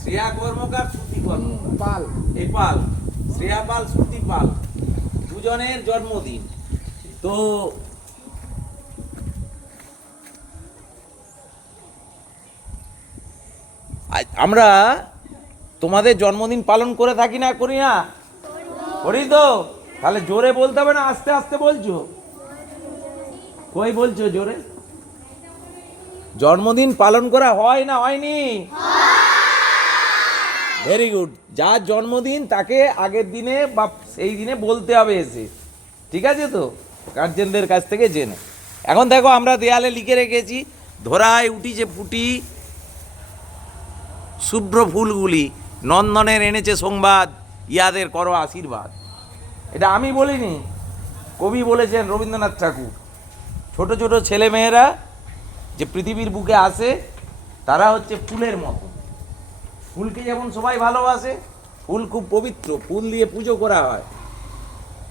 শ্রেয়া কর্মকার, শ্রুতি কর্মকার পাল। এই পাল, শ্রেয়া পাল, শ্রুতি পাল, দুজনের জন্মদিন। তো আমরা তোমাদের জন্মদিন পালন করে থাকি না, করি না? করি তো। তাহলে জোরে বলতে হবে না আস্তে আস্তে বলছো? কই বলছো জোরে? জন্মদিন পালন করা হয় না হয়নি? Very good. যার জন্মদিন তাকে আগের দিনে বা সেই দিনে বলতে হবে এসে, ঠিক আছে তো, গার্জেনদের কাছ থেকে জেনে। এখন দেখো আমরা দেয়ালে লিখে রেখেছি, ধরায় উঠিছে ফুটি শুভ্র ফুলগুলি, নন্দনের এনেছে সংবাদ, ইয়াদের করো আশীর্বাদ। এটা আমি বলিনি, কবি বলেছেন রবীন্দ্রনাথ ঠাকুর। ছোট ছোট ছেলে মেয়েরা যে পৃথিবীর বুকে আসে তারা হচ্ছে ফুলের মতো। ফুলকে যেমন সবাই ভালোবাসে, ফুল খুব পবিত্র, ফুল দিয়ে পুজো করা হয়।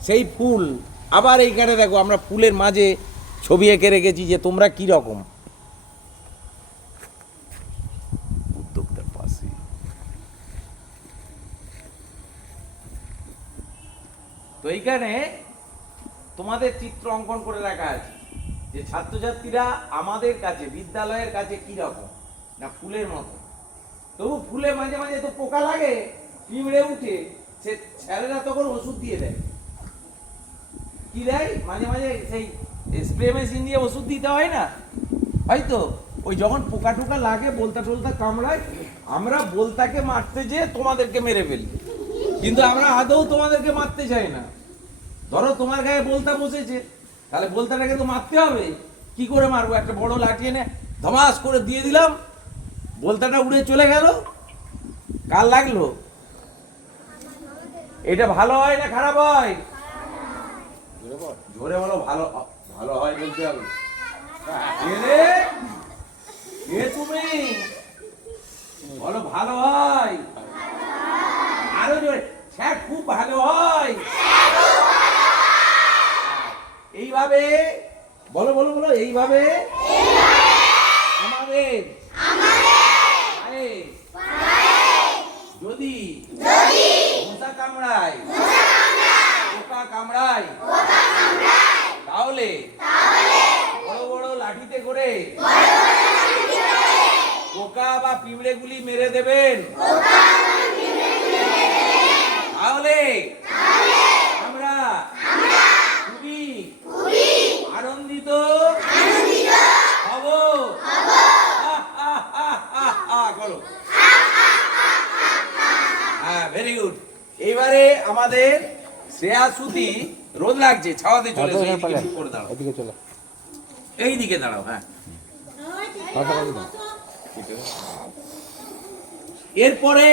সেই ফুল আবার এইখানে দেখো আমরা ফুলের মাঝে ছবি এঁকে রেখেছি যে তোমরা কি রকম। উদ্যোক্তার পাশে তো এইখানে তোমাদের চিত্র অঙ্কন করে রাখা আছে যে ছাত্রছাত্রীরা আমাদের কাছে, বিদ্যালয়ের কাছে কি রকম না ফুলের মতো। তবু ফুলে মাঝে মাঝে তো পোকা লাগে, পিঁমড়ে উঠে, সে ছেলেরা তখন ওষুধ দিয়ে দেয়। কি দেয়? মাঝে মাঝে সেই স্প্রে মেশিন দিয়ে ওষুধ দিতে হয় না, হয়তো ওই যখন পোকা টোকা লাগে, বলতা টলতা কামড়ায়, আমরা বলতাকে মারতে যেয়ে তোমাদেরকে মেরে ফেলি, কিন্তু আমরা আদৌ তোমাদেরকে মারতে চাই না। ধরো তোমার গায়ে বলতা বসেছে, তাহলে বলতাটাকে তো মারতে হবে। কি করে মারবো? একটা বড় লাঠি এনে ধমাস করে দিয়ে দিলাম, বলতাটা উড়ে চলে গেল, কার লাগলো? এটা ভালো হয় না খারাপ হয়? জোরে বলো। ভালো ভালো হয় বলতে হবে। তুমি বলো ভালো হয়, আরো জোরে। স্যার খুব ভালো হয়। এইভাবে বলো বলো বলো, এইভাবে আমাদের যদি মশা কামড়ায়, পোকা কামড়ায়, তাহলে বড় বড় লাঠিতে করে পোকা বা পিঁমড়েগুলি মেরে দেবেন। তাহলে আমরা খুবই আনন্দিত হব। করো। হ্যাঁ, ভেরি গুড। এইবারে আমাদের শ্রেয়া শ্রুতি রোদ লাগছে, ছাওয়াতে চলে এসো, এইদিকে করে দাঁড়াও, এদিকে চলে, এই দিকে দাঁড়াও। হ্যাঁ, এরপরে